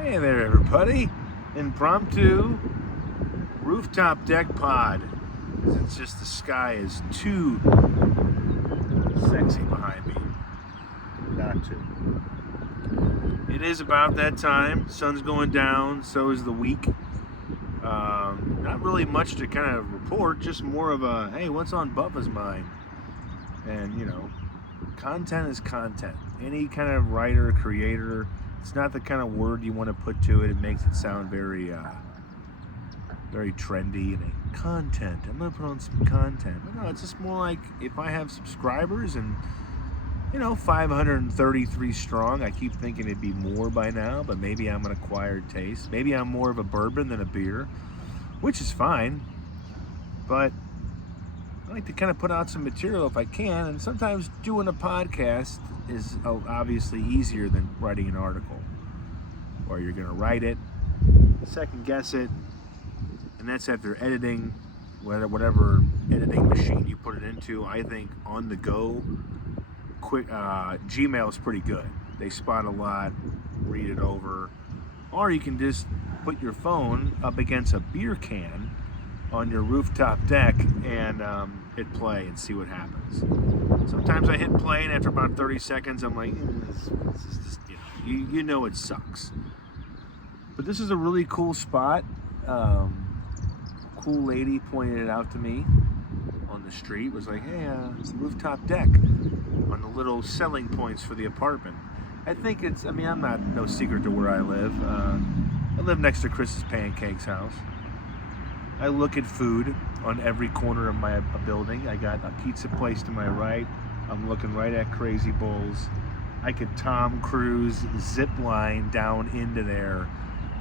Hey there, everybody. Impromptu rooftop deck pod. 'Cause it's just the sky is too sexy behind me not to. It is about that time. Sun's going down, so is the week. Not really much to kind of report, just more of a, hey, what's on Bubba's mind? And, content is content. Any kind of writer, creator, it's not the kind of word you want to put to it. It makes it sound very, very trendy. And content. I'm gonna put on some content. But no, it's just more like if I have subscribers and 533 strong. I keep thinking it'd be more by now, but maybe I'm an acquired taste. Maybe I'm more of a bourbon than a beer, which is fine. But I like to kind of put out some material if I can, and sometimes doing a podcast is obviously easier than writing an article. Or you're going to write it, second guess it, and that's after editing, whatever editing machine you put it into. I think on the go, quick Gmail is pretty good. They spot a lot, read it over, or you can just put your phone up against a beer can on your rooftop deck and hit play and see what happens. Sometimes I hit play and after about 30 seconds I'm like, this is just, you know it sucks. But this is a really cool spot. Cool lady pointed it out to me on the street. Was like, hey, rooftop deck on the little selling points for the apartment. I think it's, I'm not no secret to where I live. I live next to Chris's Pancakes house. I look at food on every corner of my building. I got a pizza place to my right. I'm looking right at Crazy Bulls. I could Tom Cruise zip line down into there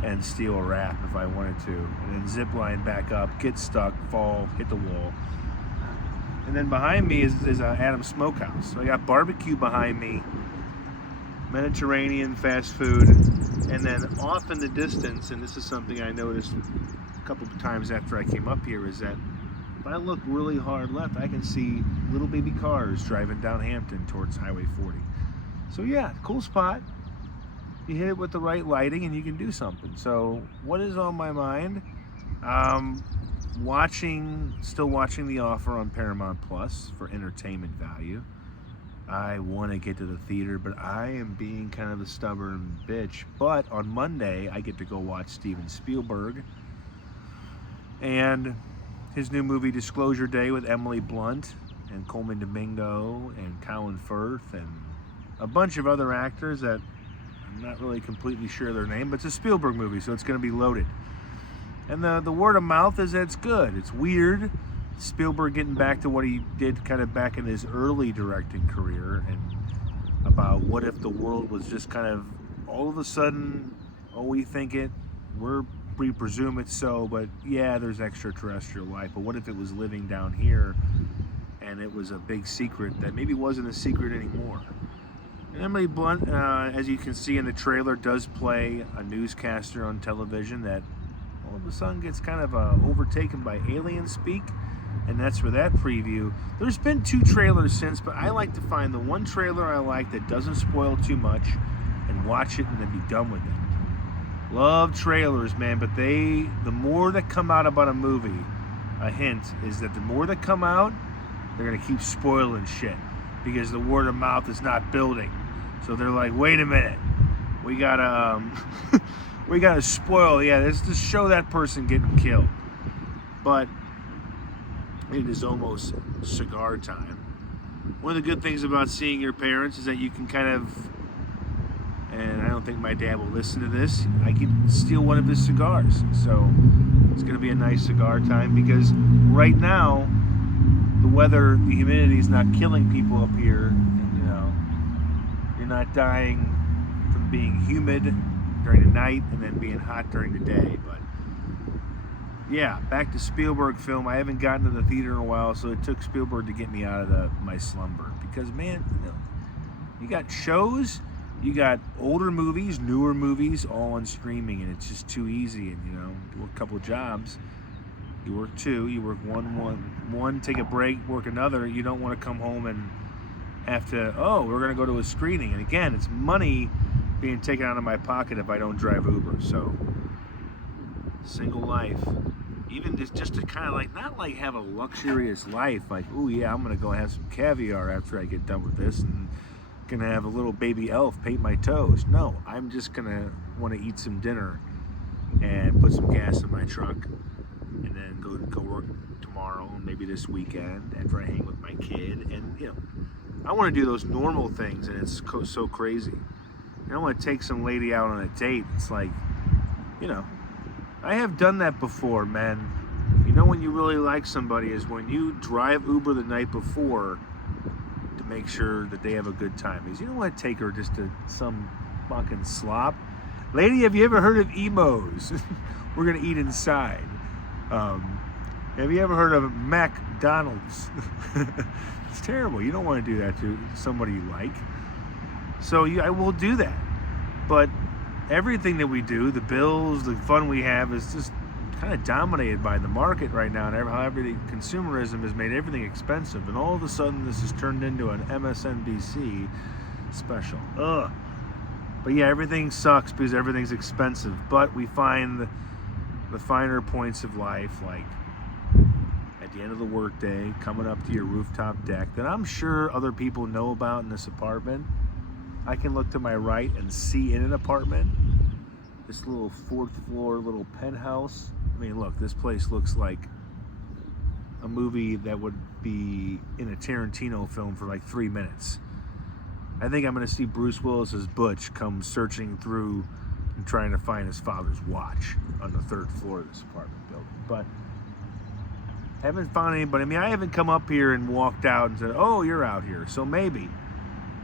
and steal a wrap if I wanted to. And then zip line back up, get stuck, fall, hit the wall. And then behind me is Adam's Smokehouse. So I got barbecue behind me, Mediterranean fast food, and then off in the distance, and this is something I noticed a couple of times after I came up here, is that if I look really hard left, I can see little baby cars driving down Hampton towards Highway 40. So yeah, cool spot. You hit it with the right lighting and you can do something. So what is on my mind? Still watching The Offer on Paramount Plus for entertainment value. I want to get to the theater, but I am being kind of a stubborn bitch. But on Monday, I get to go watch Steven Spielberg and his new movie Disclosure Day with Emily Blunt and Coleman Domingo and Colin Firth and a bunch of other actors that I'm not really completely sure their name, but it's a Spielberg movie, so it's going to be loaded. And the word of mouth is that it's good. It's weird. Spielberg getting back to what he did kind of back in his early directing career, and about what if the world was just kind of all of a sudden, we think it, we presume it's so, but yeah, there's extraterrestrial life. But what if it was living down here and it was a big secret that maybe wasn't a secret anymore? And Emily Blunt, as you can see in the trailer, does play a newscaster on television that all of a sudden gets kind of overtaken by alien speak, and that's for that preview. There's been 2 trailers since, but I like to find the one trailer I like that doesn't spoil too much and watch it and then be done with it. Love trailers, man, but the more that come out about a movie, a hint is that the more that come out, they're going to keep spoiling shit because the word of mouth is not building. So they're like, wait a minute, we gotta we gotta spoil, let's just show that person getting killed. But it is almost cigar time. One of the good things about seeing your parents is that you can kind of, and I don't think my dad will listen to this, I can steal one of his cigars. So it's gonna be a nice cigar time because right now the weather, the humidity is not killing people up here. And, you're not dying from being humid during the night and then being hot during the day. But yeah, back to Spielberg film. I haven't gotten to the theater in a while, so it took Spielberg to get me out of my slumber. Because man, you got shows, you got older movies, newer movies, all on streaming, and it's just too easy. And you work a couple of jobs. You work 2, you work one, take a break, work another. You don't want to come home and have to, we're going to go to a screening. And again, it's money being taken out of my pocket if I don't drive Uber. So, single life. Even just to kind of like, not like have a luxurious life, like, oh yeah, I'm gonna go have some caviar after I get done with this and gonna have a little baby elf paint my toes. No, I'm just gonna want to eat some dinner and put some gas in my truck and then go work tomorrow, maybe this weekend, after I hang with my kid. And I want to do those normal things, and it's so crazy. I don't want to take some lady out on a date. It's like, I have done that before, man. When you really like somebody is when you drive Uber the night before to make sure that they have a good time. Because you don't want to take her just to some fucking slop. Lady, have you ever heard of Emo's? We're going to eat inside. Have you ever heard of McDonald's? It's terrible. You don't want to do that to somebody you like. So I will do that. But everything that we do, the bills, the fun we have, is just kind of dominated by the market right now, and how everything, consumerism has made everything expensive, and all of a sudden this has turned into an MSNBC special. Ugh. But yeah, everything sucks because everything's expensive, but we find the finer points of life, like at the end of the workday, coming up to your rooftop deck that I'm sure other people know about in this apartment. I can look to my right and see in an apartment this little 4th floor little penthouse. I mean, look, this place looks like a movie that would be in a Tarantino film for like 3 minutes. I think I'm going to see Bruce Willis's Butch come searching through and trying to find his father's watch on the 3rd floor of this apartment building. But haven't found anybody. I mean, I haven't come up here and walked out and said, oh, you're out here. So maybe.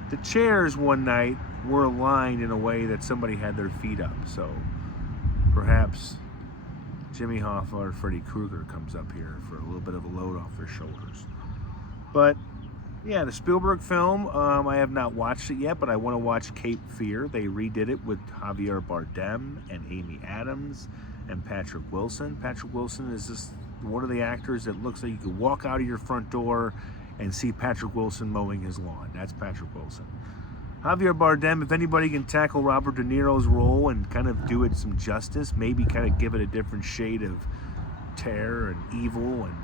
The chairs one night were aligned in a way that somebody had their feet up. So perhaps Jimmy Hoffa or Freddy Krueger comes up here for a little bit of a load off their shoulders. But yeah, the Spielberg film, I have not watched it yet, but I want to watch Cape Fear. They redid it with Javier Bardem and Amy Adams and Patrick Wilson. Patrick Wilson is just one of the actors that looks like you could walk out of your front door and see Patrick Wilson mowing his lawn. That's Patrick Wilson. Javier Bardem, if anybody can tackle Robert De Niro's role and kind of do it some justice, maybe kind of give it a different shade of terror and evil and,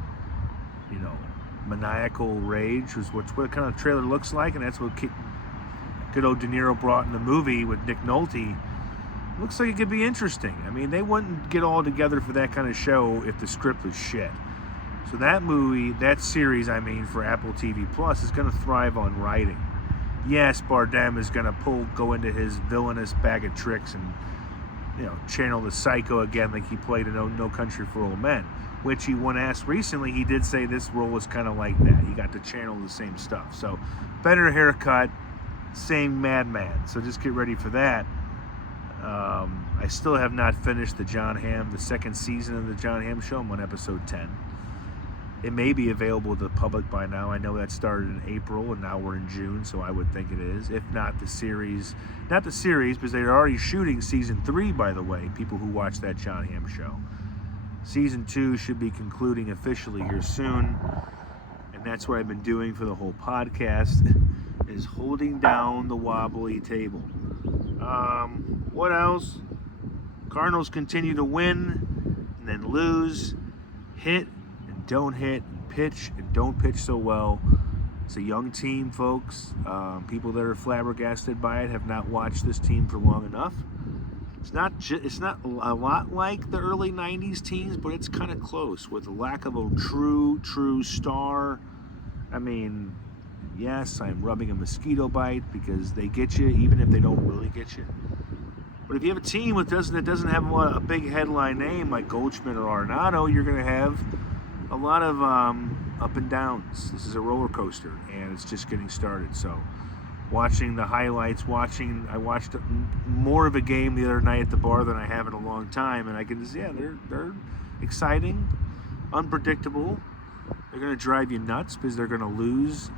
maniacal rage, was what kind of trailer looks like, and that's what good old De Niro brought in the movie with Nick Nolte. Looks like it could be interesting. I mean, they wouldn't get all together for that kind of show if the script was shit. So that movie, that series, for Apple TV Plus, is going to thrive on writing. Yes, Bardem is going to go into his villainous bag of tricks and, channel the psycho again like he played in No Country for Old Men, which when asked recently, he did say this role was kind of like that. He got to channel the same stuff. So, better haircut, same madman. So just get ready for that. I still have not finished the second season of the John Hamm Show. I'm on episode 10. It may be available to the public by now. I know that started in April, and now we're in June, so I would think it is. If not the series, because they're already shooting season 3, by the way, people who watch that John Hamm Show. Season 2 should be concluding officially here soon, and that's what I've been doing for the whole podcast, is holding down the wobbly table. What else? Cardinals continue to win, and then lose, hit, don't hit, pitch and don't pitch so well. It's a young team, folks. People that are flabbergasted by it have not watched this team for long enough. It's not a lot like the early 90s teams, but it's kind of close with the lack of a true star. I mean, yes, I'm rubbing a mosquito bite because they get you even if they don't really get you. But if you have a team that doesn't have a big headline name like Goldschmidt or Arenado, you're going to have a lot of up and downs. This is a roller coaster, and it's just getting started. So, watching the highlights, I watched more of a game the other night at the bar than I have in a long time, and I can just, they're exciting, unpredictable. They're going to drive you nuts because they're going to lose,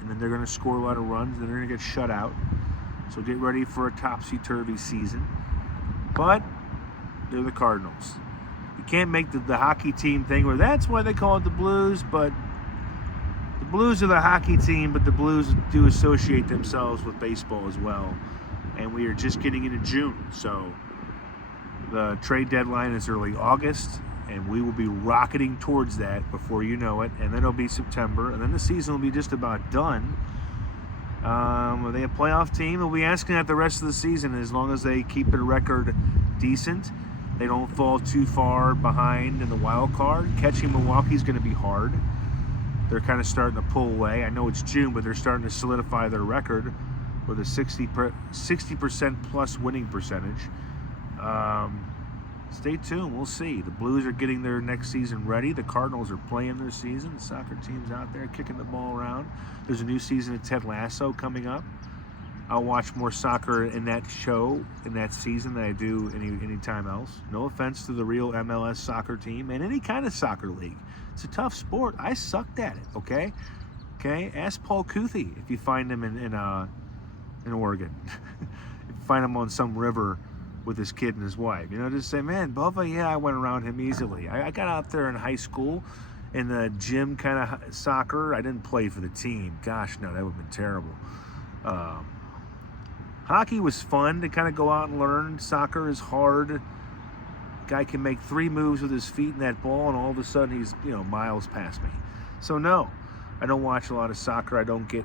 and then they're going to score a lot of runs, and they're going to get shut out. So get ready for a topsy-turvy season. But they're the Cardinals. You can't make the hockey team thing where that's why they call it the Blues, but the Blues are the hockey team, but the Blues do associate themselves with baseball as well. and we are just getting into June. So the trade deadline is early August, and we will be rocketing towards that before you know it. And then it'll be September, and then the season will be just about done. Are they a playoff team? We'll be asking that the rest of the season, as long as they keep their record decent. They don't fall too far behind in the wild card. Catching Milwaukee's going to be hard. They're kind of starting to pull away. I know it's June, but they're starting to solidify their record with a 60% plus winning percentage. Stay tuned. We'll see. The Blues are getting their next season ready. The Cardinals are playing their season. The soccer team's out there kicking the ball around. There's a new season of Ted Lasso coming up. I'll watch more soccer in that show, in that season, than I do any time else. No offense to the real MLS soccer team and any kind of soccer league. It's a tough sport. I sucked at it, okay? Ask Paul Kuthi if you find him in Oregon. If you find him on some river with his kid and his wife. Just say, man, Bubba, yeah, I went around him easily. I got out there in high school in the gym kind of soccer. I didn't play for the team. Gosh, no, that would have been terrible. Hockey was fun to kind of go out and learn. Soccer is hard. Guy can make 3 moves with his feet in that ball, and all of a sudden he's, miles past me. So no, I don't watch a lot of soccer. I don't get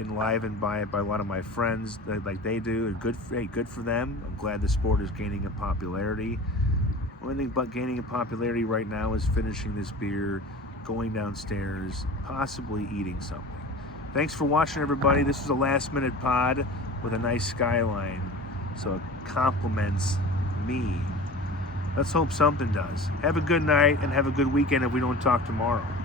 enlivened by it by a lot of my friends like they do. And good for them. I'm glad the sport is gaining in popularity. Only thing but gaining in popularity right now is finishing this beer, going downstairs, possibly eating something. Thanks for watching, everybody. This is a last-minute pod with a nice skyline, so it compliments me. Let's hope something does. Have a good night and have a good weekend if we don't talk tomorrow.